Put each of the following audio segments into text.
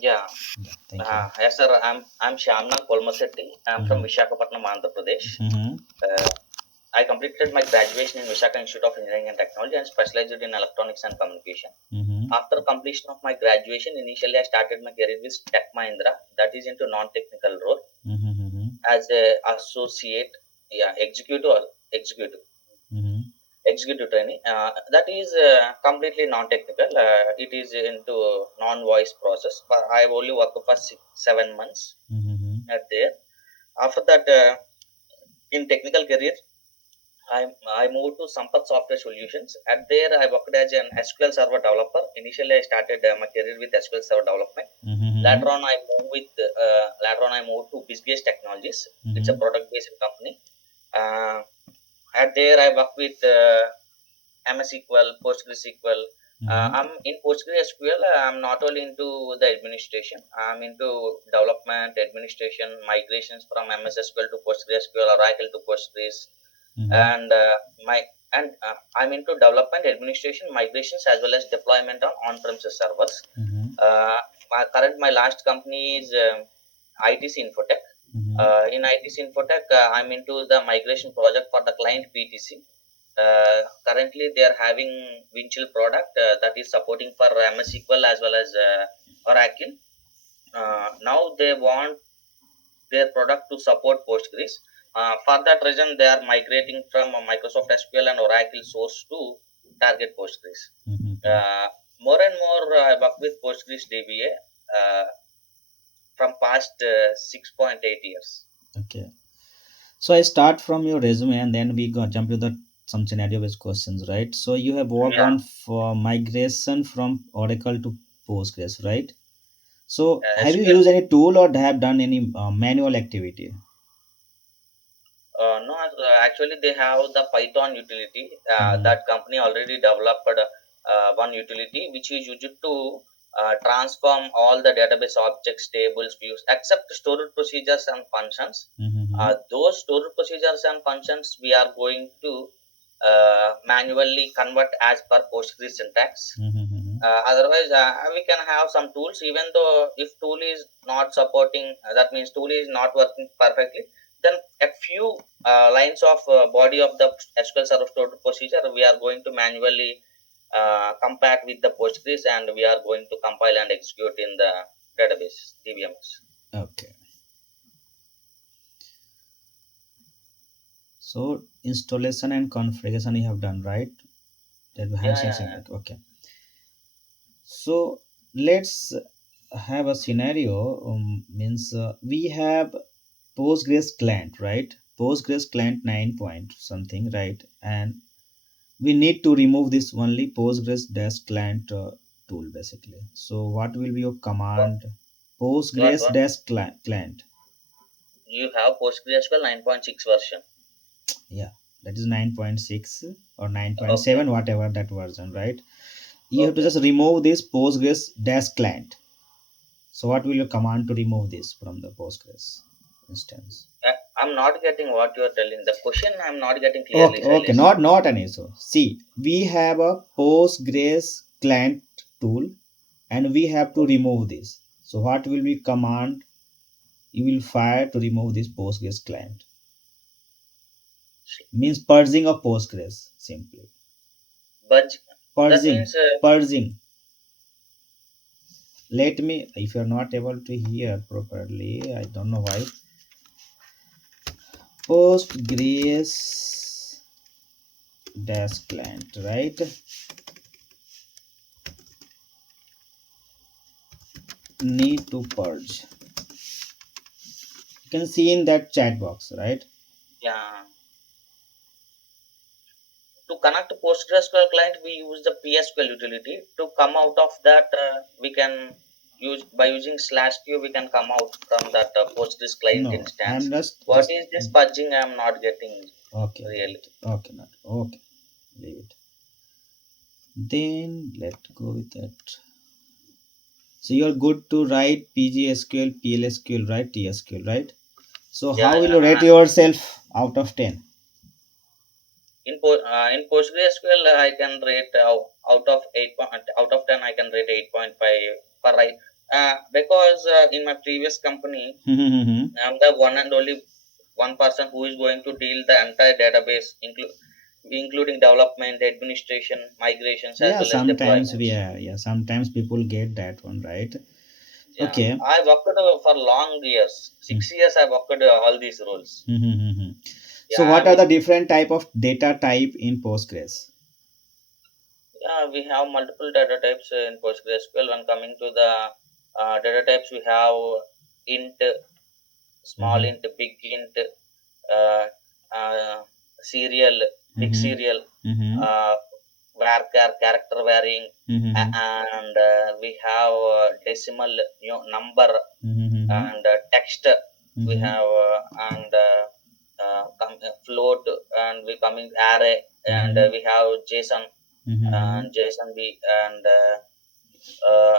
Yeah. Yeah, thank you. Yes, sir. I'm Shamna Kolmasetti. I'm from Mm-hmm. Visakhapatnam, Andhra Pradesh. Mm-hmm. Uh, I completed my graduation in Visakhapatnam Institute of Engineering and Technology and specialized in electronics and communication. Mm-hmm. After completion of my graduation, initially I started my career with Tech Mahindra, that is into non-technical role Mm-hmm. as a associate, yeah, executive, Mm-hmm. executive trainee. That is completely non-technical. It is into non-voice process. But I only worked for 7 months Mm-hmm. at there. After that, in technical career, I moved to Sampath Software Solutions. At there, I worked as an SQL Server developer. Initially, I started my career with SQL Server development. Mm-hmm. Later on, I moved to BizGaze Technologies. It's a Mm-hmm. product-based company. Uh, at there, I work with MS SQL, PostgreSQL. Mm-hmm. I'm in PostgreSQL. I'm not only into the administration. I'm into development, administration, migrations from MS SQL to PostgreSQL, Oracle to Postgres, Mm-hmm. and my and I'm into development, administration, migrations, as well as deployment on on-premises servers. Mm-hmm. My last company is ITC Infotech. Mm-hmm. In ITC Infotech, I'm into the migration project for the client PTC. Currently, they are having Windchill product that is supporting for MS SQL as well as Oracle. Now they want their product to support Postgres. For that reason, they are migrating from Microsoft SQL and Oracle source to target Postgres. Mm-hmm. Uh, More and more, I work with Postgres DBA from past 6.8 years. Okay. So I start from your resume and then we go jump to the some scenario based questions, right? So you have worked Yeah, on for migration from Oracle to Postgres, right? So have you SQL. used any tool or have done any manual activity? No, actually, they have the Python utility. Mm-hmm. That company already developed one utility which is used to transform all the database objects, tables, views, except stored procedures and functions. Mm-hmm. Those stored procedures and functions we are going to manually convert as per Postgres syntax. Mm-hmm. Otherwise, we can have some tools. Even though if tool is not supporting, that means tool is not working perfectly, then a few lines of body of the SQL Server stored procedure we are going to manually compare with the Postgres, and we are going to compile and execute in the database DBMS. Okay. So installation and configuration you have done, right? That we have Yeah, seen yeah, something. yeah. Okay. So let's have a scenario. Means we have Postgres client, right? Postgres client 9 point something, right? And we need to remove this only Postgres dash client tool basically. So what will be your What, command? Postgres what? dash client. You have PostgreSQL 9.6 version. Yeah, that is 9.6 or Okay, 9.7, whatever that version, right? You have to okay. just remove this Postgres dash client. So what will you command to remove this from the Postgres instance? I'm not getting what you are telling. The question I'm not getting clearly, Okay, Shailesh. not an issue. See, we have a Postgres client tool, and we have to remove this. So what will be command you will fire to remove this Postgres client? Means purging of Postgres simply. But that Purging, means purging. Let me, if you're not able to hear properly, I don't know why. Postgres dash client, right? Need to purge. You can see in that chat box, right? yeah. To connect to PostgreSQL client, we use the PSQL utility. To come out of that, we can use by using /q. We can come out from that Postgres client No, I'm instance. What just is this purging? I'm not getting okay, really. okay, not okay. Leave it. Then let's go with that. So you're good to write PGSQL, PLSQL, right? TSQL, right? So Yeah, how will you yeah. rate yourself out of 10? In PostgreSQL, I can rate out of 8 out of 10. I can rate 8.5 for Because in my previous company, I'm the one and only one person who is going to deal the entire database, including development, administration, migrations, as Yeah, well as sometimes we, deployments. yeah, sometimes people get that one, right? Yeah, Okay. I worked for long years. 6 years I worked all these roles. Mm-hmm. So Yeah, what are the different type of data type in Postgres? we have multiple data types in PostgreSQL. When coming to the data types, we have int, small Mm-hmm. int, big int, uh, uh, serial, big Mm-hmm. serial, Mm-hmm. uh, varchar, character varying, Mm-hmm. and we have decimal, number, Mm-hmm. and text. We Mm-hmm. have float, and we coming array, and Mm-hmm. we have JSON Mm-hmm. and JSON B, and uh,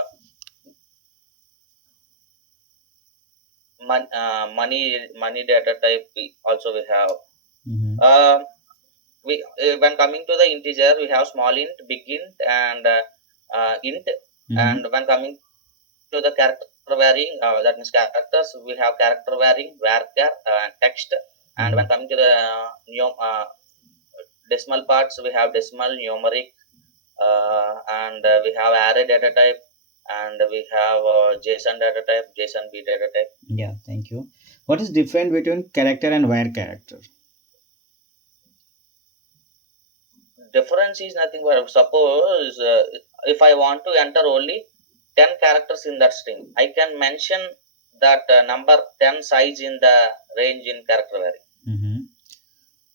money data type. Also we have. Mm-hmm. Uh, we When coming to the integer, we have small int, big int, and int. Mm-hmm. And when coming to the character varying, that means characters, we have character varying, varchar, text. And Mm-hmm. when coming to the decimal parts, we have decimal, numeric, and we have array data type, and we have JSON data type, JSON B data type. Yeah, thank you. What is different between character and wire character? Difference is nothing but, suppose if I want to enter only 10 characters in that string, I can mention that number 10 size in the range in character vary. Mm-hmm.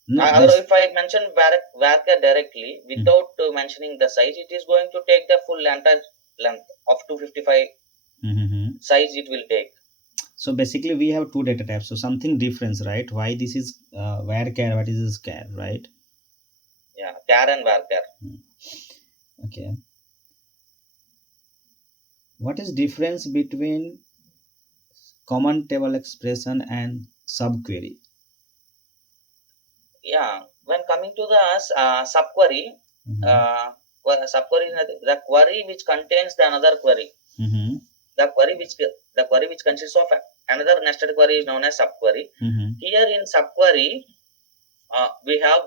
No, Or best. if I mention varchar directly without mentioning the size, it is going to take the full entire length of 255 Mm-hmm. size it will take. So basically, we have two data types. So something difference, right? Why this is where char, what is this char, right? Yeah, char and varchar. Okay. What is difference between common table expression and subquery? Yeah, when coming to the subquery, Mm-hmm. uh, subquery is the query which contains the another query. Mm-hmm. The query which consists of another nested query is known as subquery. Mm-hmm. Here in subquery, we have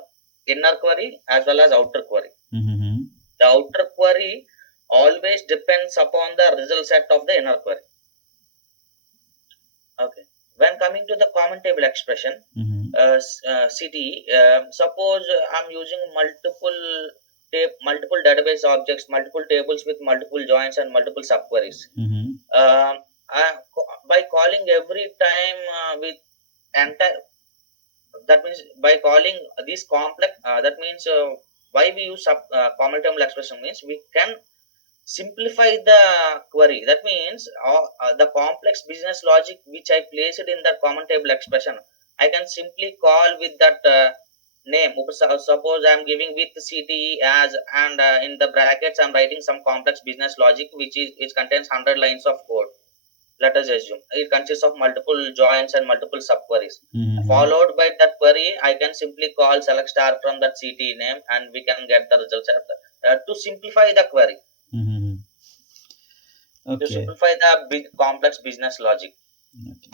inner query as well as outer query. Mm-hmm. The outer query always depends upon the result set of the inner query. Okay. When coming to the common table expression, Mm-hmm. CTE, suppose I'm using multiple database objects, multiple tables with multiple joins and multiple subqueries. Mm-hmm. By calling every time with entire, that means by calling these complex, that means why we use common table expression means we can simplify the query. That means the complex business logic which I placed in that common table expression, I can simply call with that name. Suppose I'm giving with CTE as, and in the brackets I'm writing some complex business logic which contains 100 lines of code. Let us assume it consists of multiple joins and multiple subqueries. Mm-hmm. Followed by that query, I can simply call select star from that CTE name, and we can get the results to simplify the query, Mm-hmm. to Okay. simplify the big complex business logic. Okay.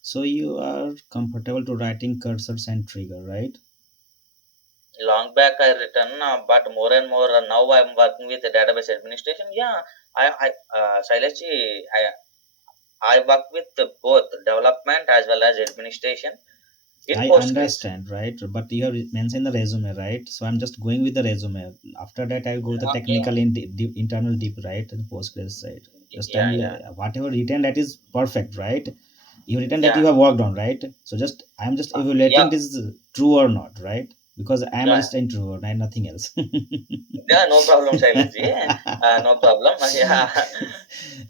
So you are comfortable to writing cursors and trigger, right? Long back I written, but more and more now I'm working with the database administration. Yeah, Shailesh, I work with both development as well as administration in I Postgres. understand, right? But you have mentioned the resume, right? So I'm just going with the resume. After that, I'll go with the Yeah, technical in deep, internal deep, right? The Postgres side. Just yeah, time yeah, whatever written that is perfect, right? You written that you yeah, have worked on, right? So just I'm just yeah, evaluating this true or not, right? Because I'm yeah. just introvert and nothing else. Yeah, no problem, Shailesh. No problem. Yeah,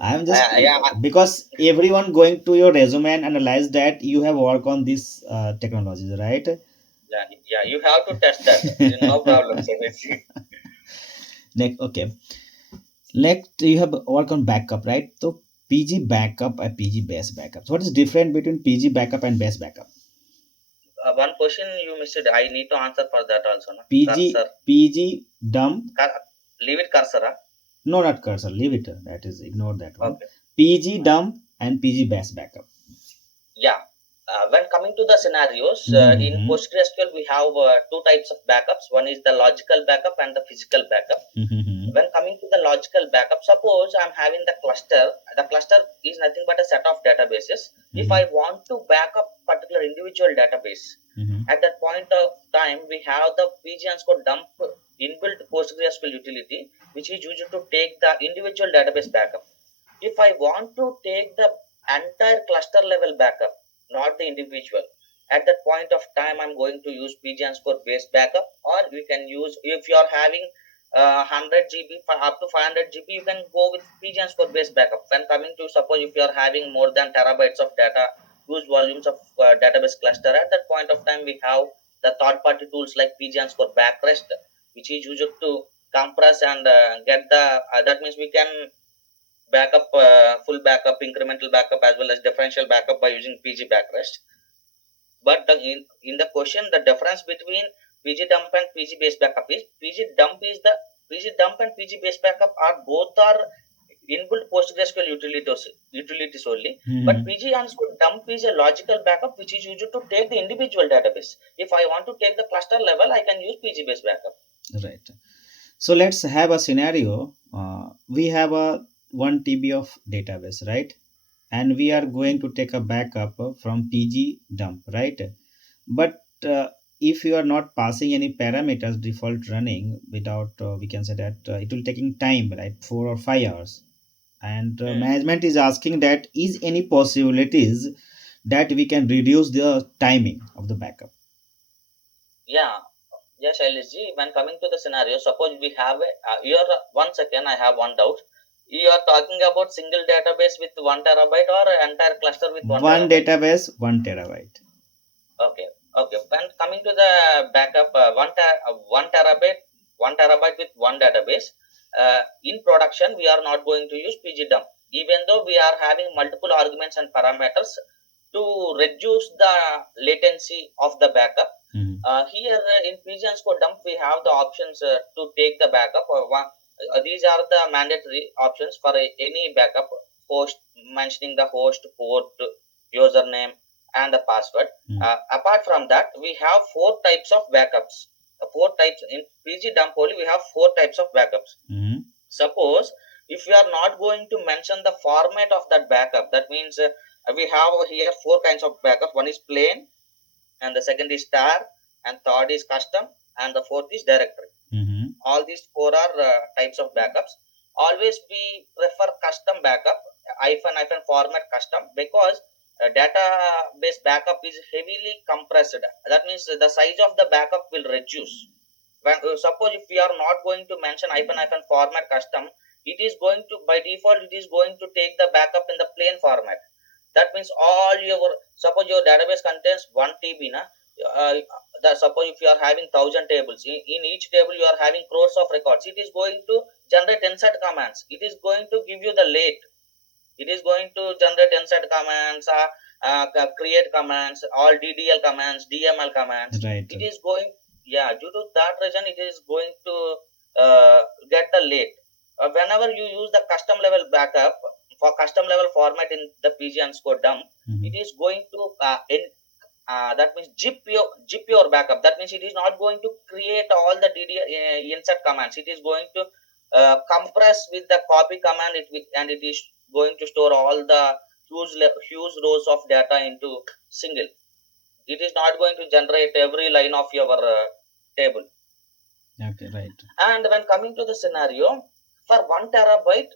I'm just yeah, because everyone going to your resume and analyze that you have worked on these technologies, right? yeah, yeah. You have to test that. No problem, Shailesh. Like okay, like you have work on backup, right? So PG backup and PG base backup. So what is different between PG backup and base backup? One question you missed. I need to answer for that also. No? PG Cursor. PG dump. Leave it cursor. Huh? No, not cursor. Leave it. That is ignore that one. Okay. PG dump and PG base backup. Yeah. When coming to the scenarios, in Mm-hmm. PostgreSQL, we have two types of backups. One is the logical backup and the physical backup. Mm-hmm. When coming to the logical backup, suppose I'm having the cluster is nothing but a set of databases. If I want to back up particular individual database, at that point of time, we have the PG underscore dump inbuilt PostgreSQL utility, which is used to take the individual database backup. If I want to take the entire cluster level backup, not the individual, at that point of time, I'm going to use PG underscore base backup, or we can use, if you are having 100 GB up to 500 GB, you can go with PG underscore base backup. When coming to, suppose if you are having more than terabytes of data, huge volumes of database cluster, at that point of time, we have the third party tools like PG underscore backrest, which is used to compress and get the, that means we can backup, full backup, incremental backup, as well as differential backup by using PG backrest. But in the question, the difference between PG dump and PG base backup is PG dump and PG base backup are both are inbuilt PostgreSQL utilities only. But PG underscore dump is a logical backup which is used to take the individual database. If I want to take the cluster level, I can use PG base backup. Right. So let's have a scenario. We have a 1 TB of database, right? And we are going to take a backup from PG dump, right? But if you are not passing any parameters default running without, we can say that it will taking time, right? 4 or 5 hours. And Hmm. management is asking that is any possibilities that we can reduce the timing of the backup. Yeah. Yes, Shailesh, when coming to the scenario, suppose we have your 1 second, I have one doubt. You are talking about single database with 1 terabyte or entire cluster with one One terabyte? database, 1 terabyte. Okay, okay. When coming to the backup, 1 terabyte, 1 terabyte with one database. In production, we are not going to use PG dump, even though we are having multiple arguments and parameters to reduce the latency of the backup. Here in PG underscore dump, we have the options to take the backup. These are the mandatory options for any backup: host, mentioning the host, port, username, and the password. Apart from that, we have four types of backups. Four types in PG dump only. We have four types of backups. Suppose if we are not going to mention the format of that backup, that means we have here four kinds of backup. One is plain, and the second is star, and third is custom, and the fourth is directory. All these four are types of backups. Always we prefer custom backup, hyphen format custom, because database backup is heavily compressed. That means the size of the backup will reduce. When suppose if we are not going to mention hyphen format custom, it is going to, by default, it is going to take the backup in the plain format. That means all your, suppose your database contains 1 TB, na, suppose if you are having 1,000 tables, in each table you are having crores of records, it is going to generate insert commands. It is going to give you the late. It is going to generate insert commands, create commands, all DDL commands, DML commands. Right. It is going, yeah, due to that reason, it is going to get the late. Whenever you use the custom level backup for custom level format in the PG underscore dump, it is going to that means zip your backup. That means it is not going to create all the insert commands. It is going to compress with the copy command, and it is going to store all the huge rows of data into single. It is not going to generate every line of your table. Okay, right. And when coming to the scenario, for 1 terabyte,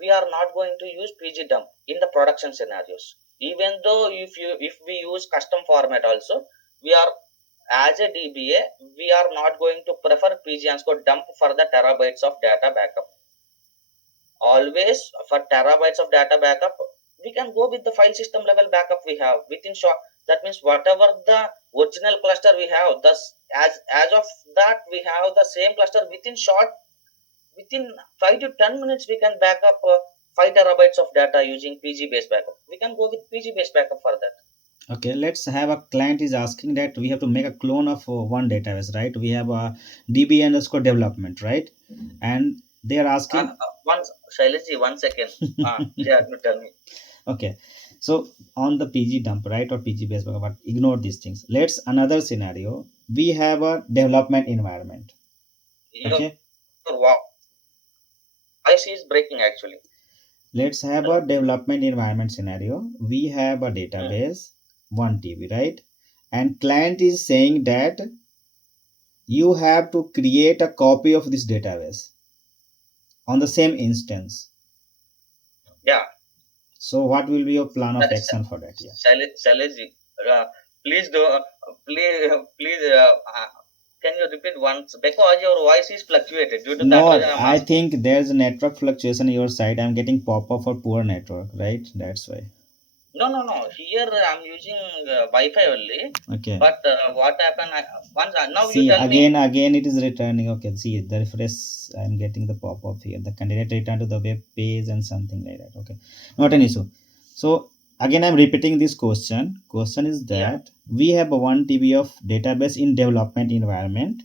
we are not going to use PG dump in the production scenarios. Even though if we use custom format also, we are, as a DBA, we are not going to prefer PG underscore dump for the terabytes of data backup. Always for terabytes of data backup, we can go with the file system level backup we have within short. That means whatever the original cluster we have, thus as of that we have the same cluster within 5 to 10 minutes we can back up 5 terabytes of data using PG based backup. We can go with PG based backup for that. Okay, let's have a client is asking that we have to make a clone of one database, right? We have a DB underscore development, right? And they are asking Once, Shailaji, 1 second. Yeah, no, tell me. Okay, so on the PG dump, right, or PG base backup, but ignore these things. Let's another scenario. We have a development environment. Your Okay, voice is breaking actually. let's have Hello. a development environment scenario. We have a Hmm. database, 1 TB, right? And client is saying that you have to create a copy of this database on the same instance. Yeah, So what will be your plan of that's action for that? Yeah. Shailaji. Please do. Please. Can you repeat once? Because your voice is fluctuated. Due to that No, reason, I'm I asking. think there's a network fluctuation on your side. I'm getting pop-up for poor network, right? That's why. No, no, no. Here I'm using Wi-Fi only. Okay. But what happened? Now you See, tell me. again it is returning. Okay, see the refresh. I'm getting the pop-up here. The candidate return to the web page and something like that. Okay, not an issue. So again, I'm repeating this question. Question is Yeah. that we have a 1 TB of database in development environment.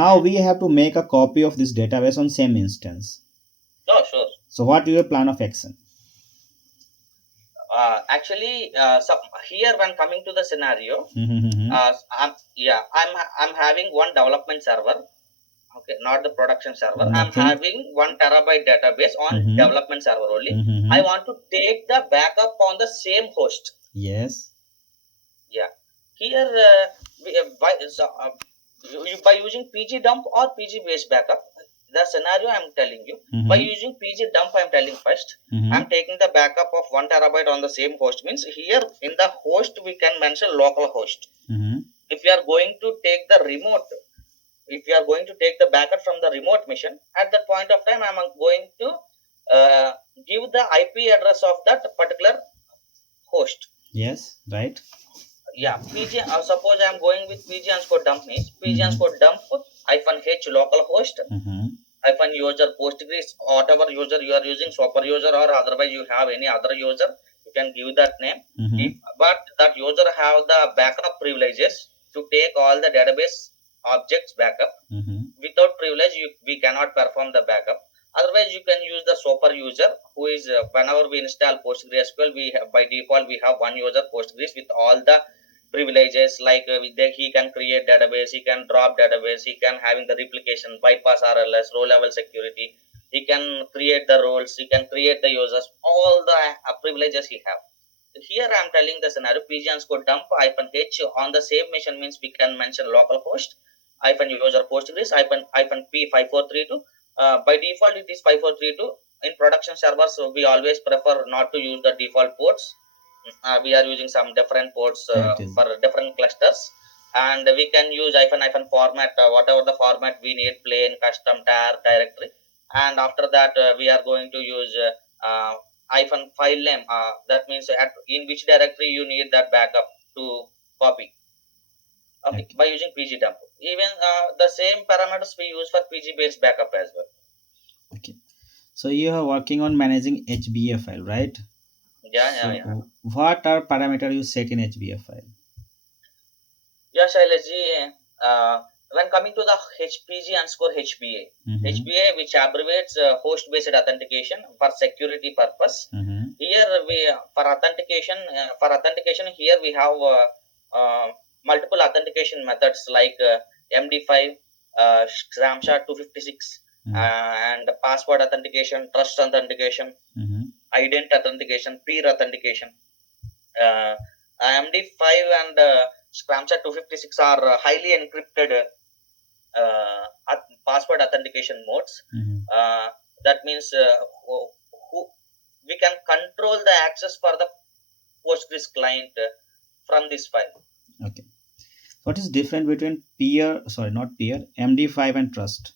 Now Okay. we have to make a copy of this database on same instance. Oh, sure. So what is your plan of action? Actually, so here when coming to the scenario, Mm-hmm. I'm having one development server. Okay, not the production server. I'm Nothing. having 1 TB database on Mm-hmm. development server only. I Mm-hmm. want to take the backup on the same host. Yes. Yeah. Here, by using PG dump or PG base backup, the scenario I'm telling you, by Mm-hmm. using PG dump, I'm telling first, Mm-hmm. I'm taking the backup of 1 TB on the same host. Means here in the host, we can mention local host. Mm-hmm. If you are going to take the remote, if you are going to take the backup from the remote mission, at that point of time, I'm going to uh, give the IP address of that particular host. Yes. Right. Yeah, PG. Suppose I'm going with PG underscore dump means PG Mm-hmm. underscore dump hyphen H local host Mm-hmm. hyphen user Postgres, whatever user you are using, super user or otherwise you have any other user, you can give that name. Mm-hmm. If but that user have the backup privileges to take all the database objects backup. Mm-hmm. Without privilege, we cannot perform the backup. Otherwise, you can use the super user, who is whenever we install PostgreSQL, we have, by default we have one user Postgres with all the privileges like he can create database, he can drop database, he can having the replication, bypass RLS, row level security, he can create the roles, he can create the users, all the privileges he have. Here I am telling the scenario PG underscore dump hyphen H on the same machine means we can mention local host hyphen user Postgres hyphen P 5432. By default it is 5432. In production servers, so we always prefer not to use the default ports. We are using some different ports That is. for different clusters, and we can use hyphen format, whatever the format we need, plain, custom, tar, directory. And after that, we are going to use hyphen file name. That means in which directory you need that backup to copy. Okay, Okay. by using PG dump. Even the same parameters we use for PG based backup as well. Okay. So you are working on managing HBA file, right? Yeah. So what are parameter you set in HBA file? Yeah, Shailaji, when coming to the HPG underscore HBA, Mm-hmm. HBA which abbreviates host-based authentication for security purpose. Mm-hmm. Here we for authentication here we have multiple authentication methods like MD5, Scramsha 256, Mm-hmm. and password authentication, trust authentication, Mm-hmm. ident authentication, peer authentication. uh, MD5 and Scramjet 256 are highly encrypted password authentication modes. Mm-hmm. That means who, we can control the access for the Postgres client from this file. Okay. What is different between not peer, MD5 and trust?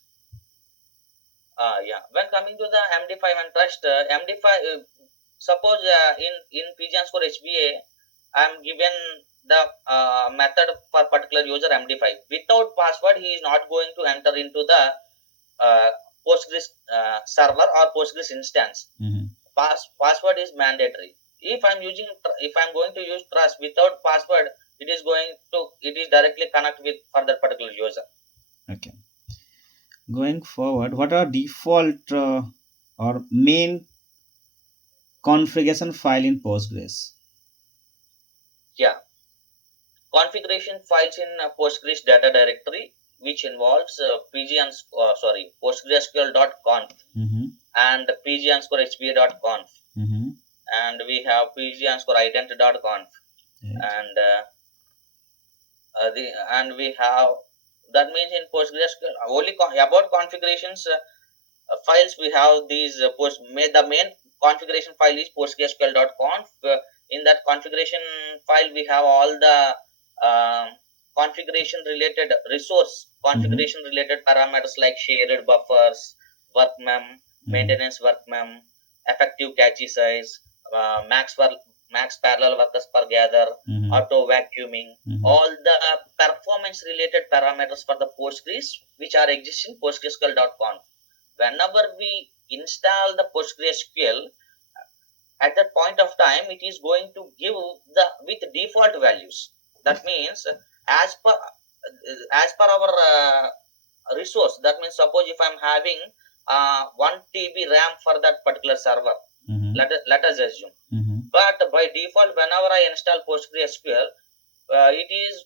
Yeah, when coming to the MD5 and trust, MD5, suppose in PGN score HBA, I am given the method for particular user MD5. Without password, he is not going to enter into the uh, Postgres server or Postgres instance. Mm-hmm. Password is mandatory. If I'm going to use trust without password, it is directly connect with for that particular user. Okay. Going forward, what are default or main configuration file in Postgres. Yeah, configuration files in Postgres data directory, which involves PostgreSQL.conf Mm-hmm. and PG_HBA.conf, Mm-hmm. and we have PG_ident.conf, Right. and we have, that means in PostgreSQL only about configurations files we have these the main configuration file is postgresql.conf. In that configuration file we have all the uh, configuration related resource Mm-hmm. configuration related parameters like shared buffers, work mem, Mm-hmm. maintenance work mem, effective cache size, max parallel workers per gather, Mm-hmm. auto vacuuming, Mm-hmm. all the performance related parameters for the Postgres which are exist in postgresql.conf. Whenever we install the PostgreSQL, at that point of time it is going to give the with default values. That means as per our resource. That means suppose if I'm having 1 TB RAM for that particular server, Mm-hmm. let us assume. Mm-hmm. But by default, whenever I install PostgreSQL, it is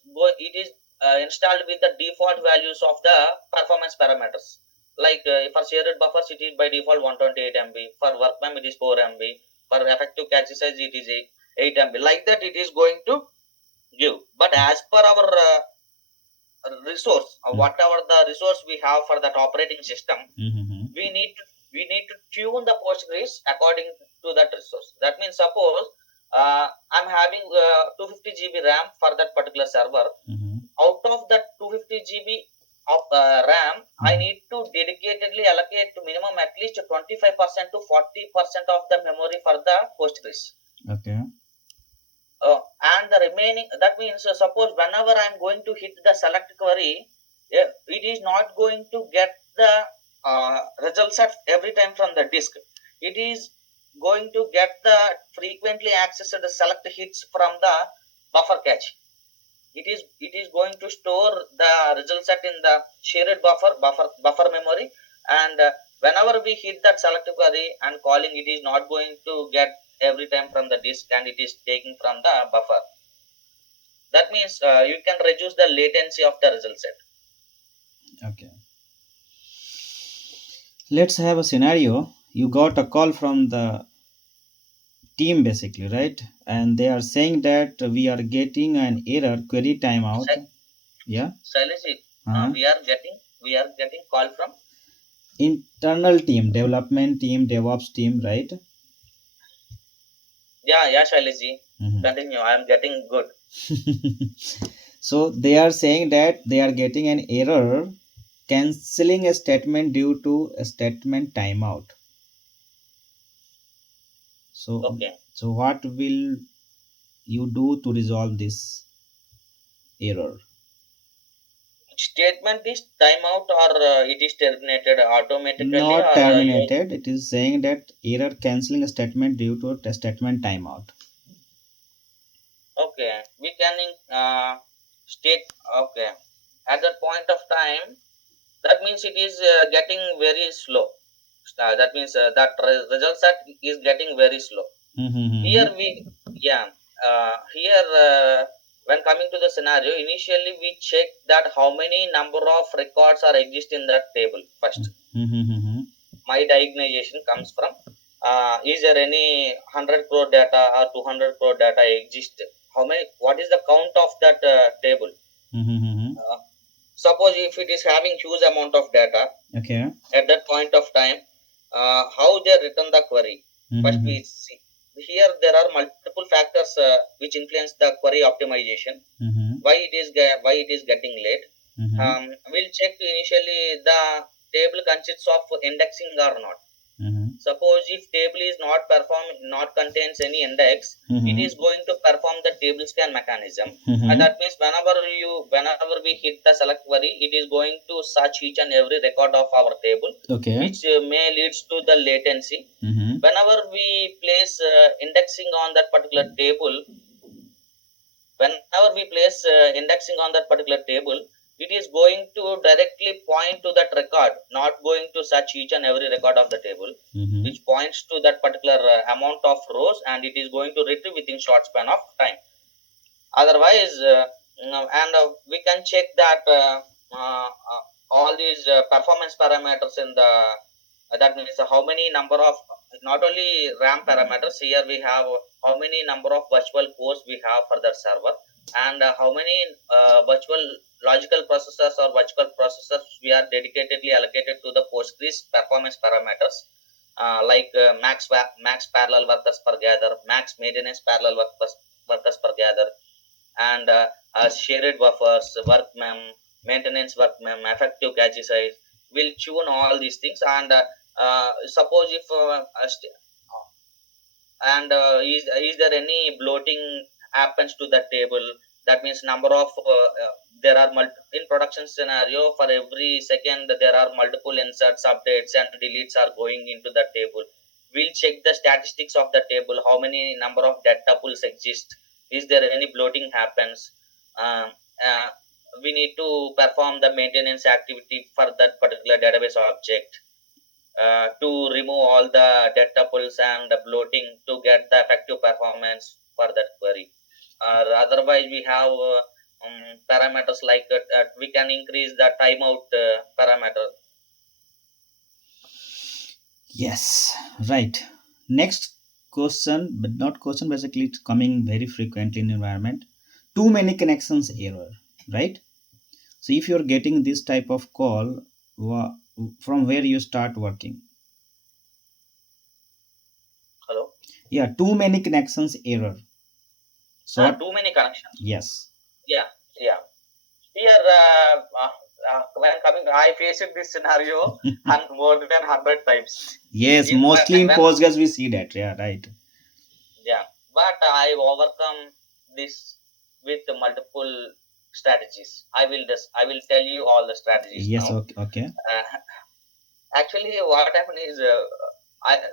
installed with the default values of the performance parameters. Like for shared buffers, it is by default 128 MB. For work mem, it is 4 MB. For effective cache size, it is 8 MB. Like that, it is going to give. But as per our resource, whatever the resource we have for that operating system, Mm-hmm. we need to tune the Postgres according to that resource. That means suppose I'm having 250 GB RAM for that particular server. Mm-hmm. Out of that 250 GB of RAM, I need to dedicatedly allocate to minimum at least 25% to 40% of the memory for the Postgres. Okay. And the remaining, that means suppose whenever I'm going to hit the select query, it is not going to get the results at every time from the disk. It is going to get the frequently accessed select hits from the buffer cache. It is going to store the result set in the shared buffer memory, and whenever we hit that select query and calling, it is not going to get every time from the disk, and it is taking from the buffer. That means you can reduce the latency of the result set. Okay. Let's have a scenario. You got a call from the team basically, right? And they are saying that we are getting an error query timeout. Yeah. Silence. Uh-huh. We are getting call from. Internal team, development team, DevOps team, right? Yeah, Shailaji. Mhm. Continue. I am getting good. So they are saying that they are getting an error canceling a statement due to a statement timeout. So Okay. so what will you do to resolve this error? Statement is timeout, or it is terminated automatically, Not or terminated. It is saying that error canceling a statement due to a statement timeout. okay. We can state. Okay. At that point of time, that means it is getting very slow. That means that result set is getting very slow. Here Mm-hmm. we, yeah, here when coming to the scenario, initially we check that how many number of records are exist in that table first. Mm-hmm. My diagnostic comes from is there any 100 crore data or 200 crore data exist? How many? What is the count of that table? Mm-hmm. uh, Suppose if it is having huge amount of data Okay. at that point of time, how they return the query. First we Mm-hmm. see here there are multiple factors which influence the query optimization. Mm-hmm. Why it is getting late. Mm-hmm. We'll check initially the table consists of indexing or not. Mm-hmm. Suppose if table is not contains any index, it Mm-hmm. is going to perform the table scan mechanism. Mm-hmm. That means whenever we hit the select query, it is going to search each and every record of our table, Okay. which may leads to the latency. Mm-hmm. Whenever we place indexing on that particular table, whenever we place indexing on that particular table, it is going to directly point to that record, not going to search each and every record of the table, Mm-hmm. which points to that particular amount of rows, and it is going to retrieve within short span of time. Otherwise, and we can check that all these performance parameters in the that means how many number of, not only RAM parameters, here we have how many number of virtual cores we have for that server, and how many virtual logical processors or virtual processors we are dedicatedly allocated to the Postgres performance parameters, like max parallel workers per gather, max maintenance parallel workers per gather, and shared buffers, work mem, maintenance work mem, effective cache size. Will tune all these things, and suppose if is there any bloating happens to the table, that means number of there are in production scenario, for every second there are multiple inserts, updates and deletes are going into the table. We'll check the statistics of the table, how many number of dead tuples exist, is there any bloating happens. uh, uh, we need to perform the maintenance activity for that particular database object, to remove all the dead tuples and the bloating to get the effective performance for that query. Or otherwise, we have parameters like we can increase the timeout parameter. Yes, right. Next question, but not question, basically it's coming very frequently in environment. Too many connections error, right? So if you're getting this type of call, from where you start working? Hello? Yeah, too many connections error. So what? Too many connections. Yes. Yeah, yeah. Here, when coming, I faced this scenario and more than 100 times. Yes, In mostly in when Postgres we see that. Yeah, right. Yeah, but I overcome this with multiple strategies. I will tell you all the strategies Yes. now. Okay. Okay. Actually, what happened is,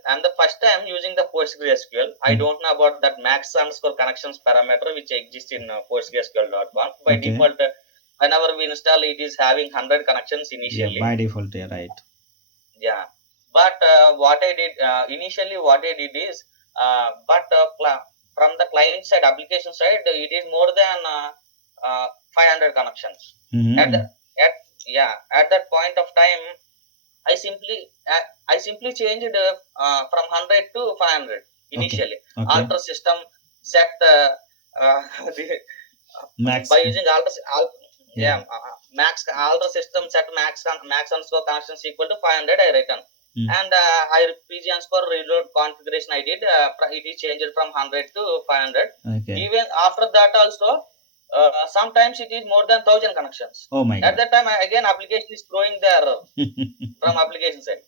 I'm the first time using the PostgreSQL. I Hmm. don't know about that max underscore connections parameter which exists in PostgreSQL.conf. By Okay. default, whenever we install, it is having 100 connections Yeah, initially. by default. Yeah, right. Yeah, but what I did initially, what I did is, but from the client side, application side, it is more than 500 connections. At the Mm-hmm. at Yeah, at that point of time, I simply changed from 100 to 500 Okay. initially. Okay. Alter system set the, Max. by using Yeah. max alter system set max underscore connections equal to 500 I written, Mm. and I pg underscore reload configuration I did, it is changed from 100 to 500. Okay. Even after that also, sometimes it is more than 1000 connections. Oh my At God. that time, again application is throwing the error from application side,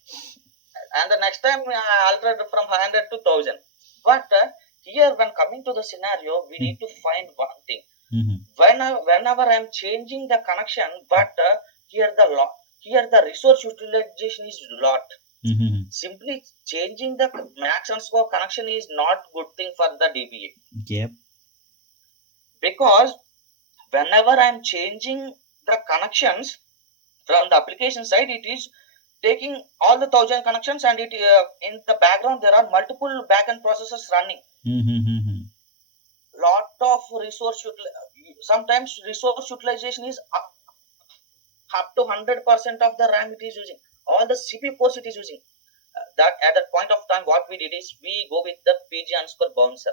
and the next time I altered from 100 to 1000. But here, when coming to the scenario, we need to find one thing. Mm-hmm. Whenever I'm changing the connection, but here the resource utilization is lot. Mm-hmm. Simply changing the max underscore connection is not good thing for the DBA, Yep. because whenever I'm changing the connections from the application side, it is taking all the 1000 connections, and it in the background there are multiple backend processes running. Mm-hmm. Lot of sometimes resource utilization is up to 100% of the RAM it is using. All the CPU cores it is using. That at that point of time, what we did is we go with the PG underscore bouncer,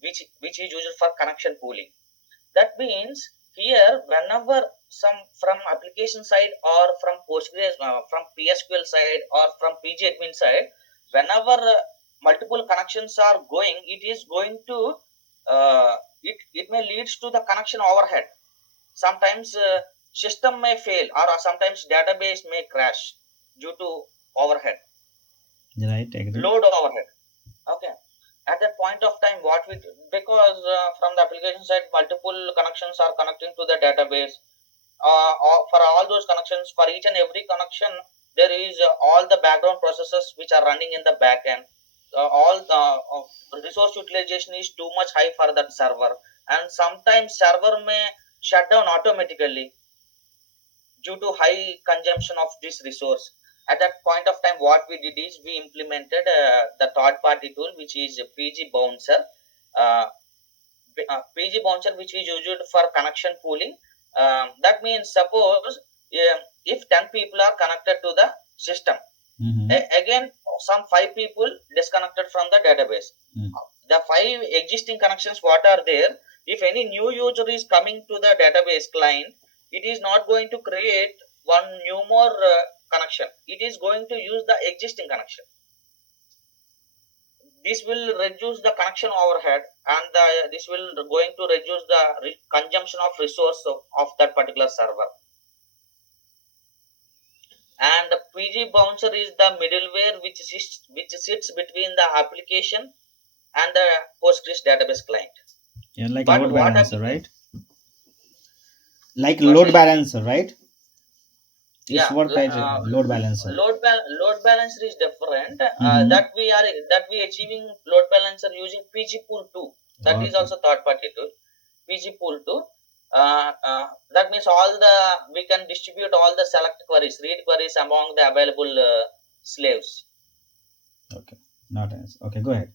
which is used for connection pooling. That means here, whenever some from application side or from Postgres, from PSQL side or from PG admin side, whenever multiple connections are going, it is going to it may leads to the connection overhead. Sometimes system may fail, or sometimes database may crash due to overhead, Right. Agree. load overhead. Okay, at that point of time, what we do, because from the application side multiple connections are connecting to the database, for all those connections, for each and every connection there is all the background processes which are running in the back end. All the resource utilization is too much high for that server, and sometimes server may shut down automatically. due to high consumption of this resource. At that point of time, what we did is we implemented the third party tool, which is PG Bouncer. Uh, PG Bouncer, which is used for connection pooling. That means, suppose if 10 people are connected to the system, Mm-hmm. again some 5 people disconnected from the database. Mm. The 5 existing connections what are there, if any new user is coming to the database client, it is not going to create one new more connection. It is going to use the existing connection. This will reduce the connection overhead, and this will going to reduce the consumption of resource of that particular server. And the PG Bouncer is the middleware which sits between the application and the Postgres database client. Yeah, like But load what balancer, right? Like what load will balancer, right? It's yeah what type of load balancer? load balancer is different. Mm-hmm. That we achieving load balancer using PG Pool 2. That is Okay. also third party tool. PG Pool 2. That means we can distribute all the select queries, read queries among the available slaves. Okay. Not answer. Okay, go ahead.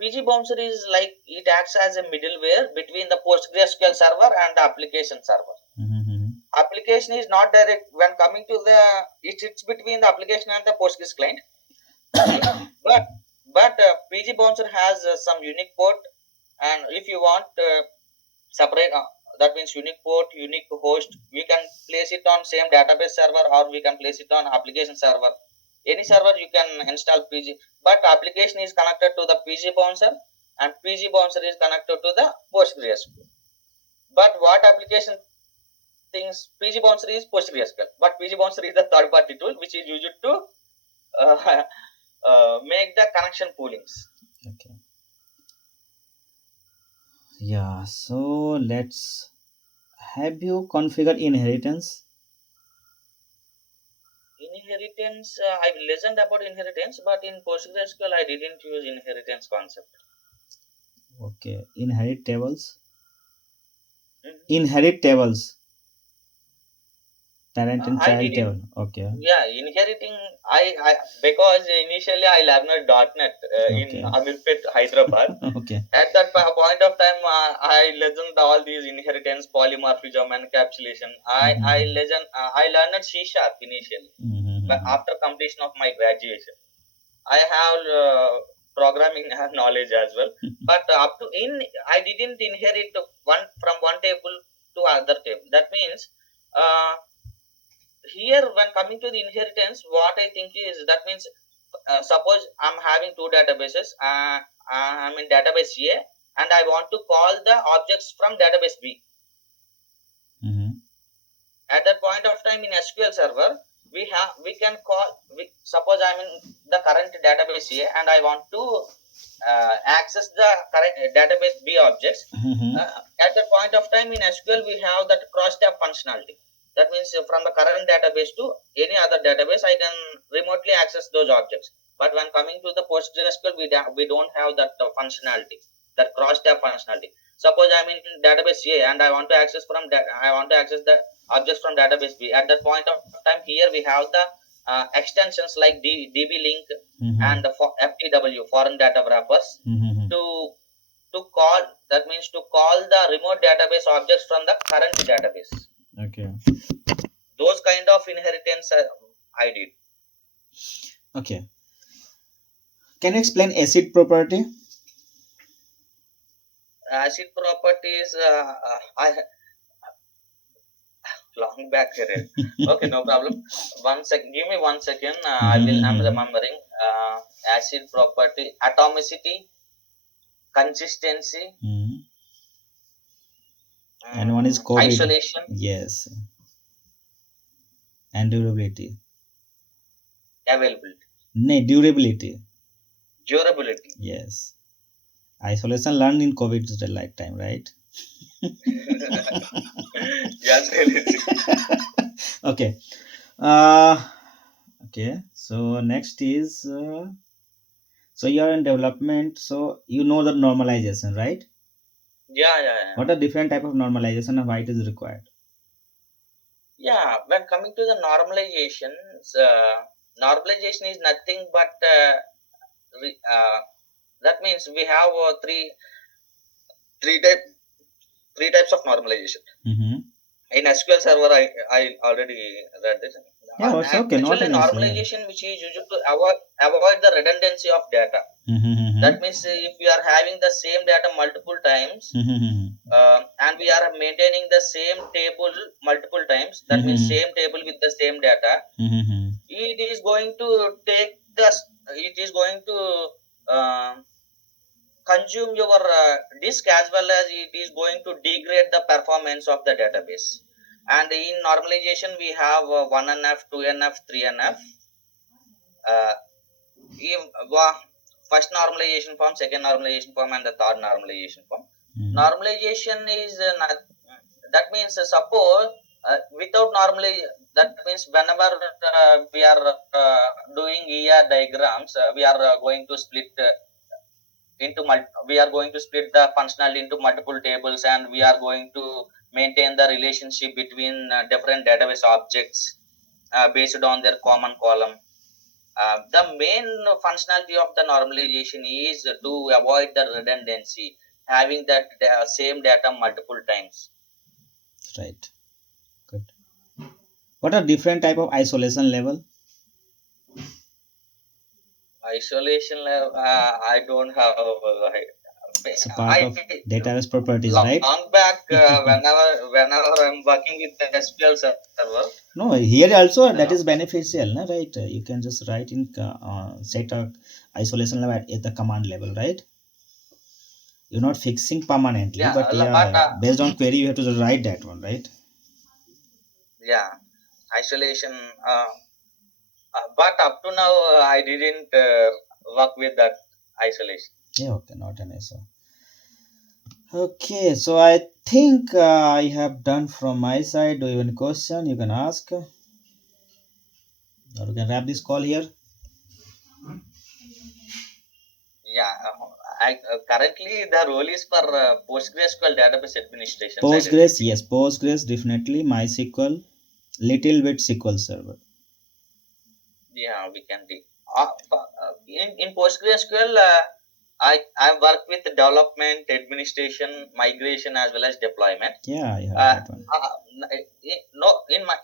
PG Bouncer is like it acts as a middleware between the PostgreSQL server and the application server. Mm-hmm. Application is not direct when coming to the it sits between the application and the Postgres client. but PG Bouncer has some unique port, and if you want separate that means unique port, unique host, we can place it on same database server or we can place it on application server. Any server you can install PG, but application is connected to the PG Bouncer and PG Bouncer is connected to the PostgreSQL. But what application things PG Bouncer is PostgreSQL, but PG Bouncer is the third party tool which is used to uh, make the connection poolings. Okay. Yeah. So let's. Have you configured inheritance? Inheritance, I've listened about inheritance, but in PostgreSQL I didn't use inheritance concept. Okay. Inherit tables. Mhm. Inherit tables. Parent and I child didn't. table. Okay. Yeah, inheriting. I because initially I learned .NET in Okay. Amirpet, Hyderabad. Okay. At that point of time, I listened all these inheritance, polymorphism, encapsulation. I Mm-hmm. listened. I learned C# initially, but Mm-hmm. after completion of my graduation, I have programming knowledge as well. But up to in, I didn't inherit one table to other table. That means. Here when coming to the inheritance, what I think is that means suppose I'm having 2 databases. I'm in database A and I want to call the objects from database B. Mm-hmm. At that point of time in SQL server, we can call, suppose I'm in the current database A and I want to access the current database B objects. Mm-hmm. At that point of time in SQL we have that cross tab functionality. That means from the current database to any other database, I can remotely access those objects. But when coming to the PostgreSQL, we don't have that functionality, that cross tab functionality. Suppose I'm in database A and I want to access the objects from database B. At that point of time, here we have the extensions like DB link Mm-hmm. and the FTW, foreign data wrappers, Mm-hmm. to call, that means to call the remote database objects from the current database. Okay. Those kind of inheritance I did. Okay. Can you explain acid property? Acid properties, I long back here. Okay, no problem. One second, give me 1 second. I'm Mm-hmm. remembering. Acid property, atomicity, consistency, Mm-hmm. And one is COVID. isolation, Yes. And durability. availability, No, durability. durability. Yes. Isolation learned in COVID lifetime, right? Yes, really. Okay. Uh, okay. So next is so you're in development, so you know the normalization, right? Yeah, yeah, yeah. What are different type of normalization and why it is required? Yeah, when coming to the normalization, normalization is nothing but that means we have three type three types of normalization. Mm-hmm. In SQL Server, I already read this. Yeah, it's okay, not Actually, an issue. Yeah. normalization which is used to avoid the redundancy of data. Mm-hmm. That means if we are having the same data multiple times, Mm-hmm. and we are maintaining the same table multiple times, that means Mm-hmm. same table with the same data, Mm-hmm. it is going to take the it is going to consume your disk, as well as it is going to degrade the performance of the database. And in normalization we have 1NF, 2NF, 3NF. uh, if, first normalization form, second normalization form, and the third normalization form. Mm-hmm. Normalization is not, that means suppose without normalization, that means whenever we are doing ER diagrams, we are going to split we are going to split the functionality into multiple tables, and we are going to maintain the relationship between different database objects based on their common column. The main functionality of the normalization is to avoid the redundancy, having that same data multiple times. Right. Good. What are different type of isolation level? Isolation level, I don't have It's a part I of database properties, right? long back, whenever I'm working with the SQL server. No, here also that uh, is beneficial, na, right? You can just write in set a isolation level at the command level, right? You're not fixing permanently, yeah, but but yeah, based on query, you have to just write that one, right? yeah, isolation. But up to now, I didn't work with that isolation. Yeah, okay, not an issue. Okay, so I think I have done from my side. Do you have any question you can ask? Or you can wrap this call here. Yeah, currently the role is for PostgreSQL database administration, Shailesh. Postgres, yes, Postgres definitely. MySQL, little bit SQL Server. Yeah, we can do. In PostgreSQL, I work with development, administration, migration, as well as deployment. Yeah, I have Uh, that one. no, in my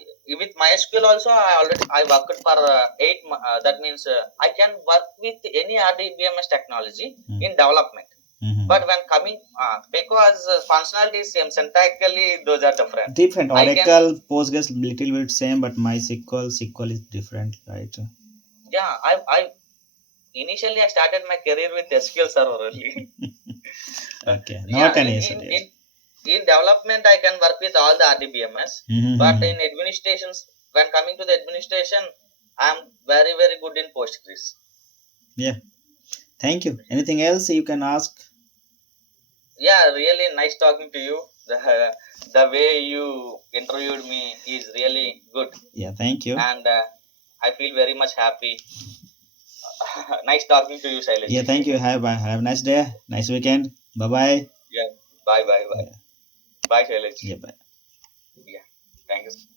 with MySQL also, I worked for 8. That means I can work with any RDBMS technology Mm. in development. Mhm. But when coming, because functionality is same, syntactically those are different. Different. I can, Oracle, Postgres, little bit same, but MySQL, SQL is different, right? yeah, I initially I started my career with SQL Server only. Okay, Yeah, not an issue there. in development I can work with all the RDBMS, but Mhm. in administrations, when coming to the administration, I am very very good in Postgres. Yeah, thank you. Anything else you can ask? Yeah, really nice talking to you. The way you interviewed me is really good, Yeah, thank you. and I feel very much happy. Nice talking to you, Yeah, Shailesh. thank you. Have a nice day, nice weekend. Bye bye. Yeah, bye bye bye Yeah, bye, Shailesh. yeah, bye. Yeah, thank you.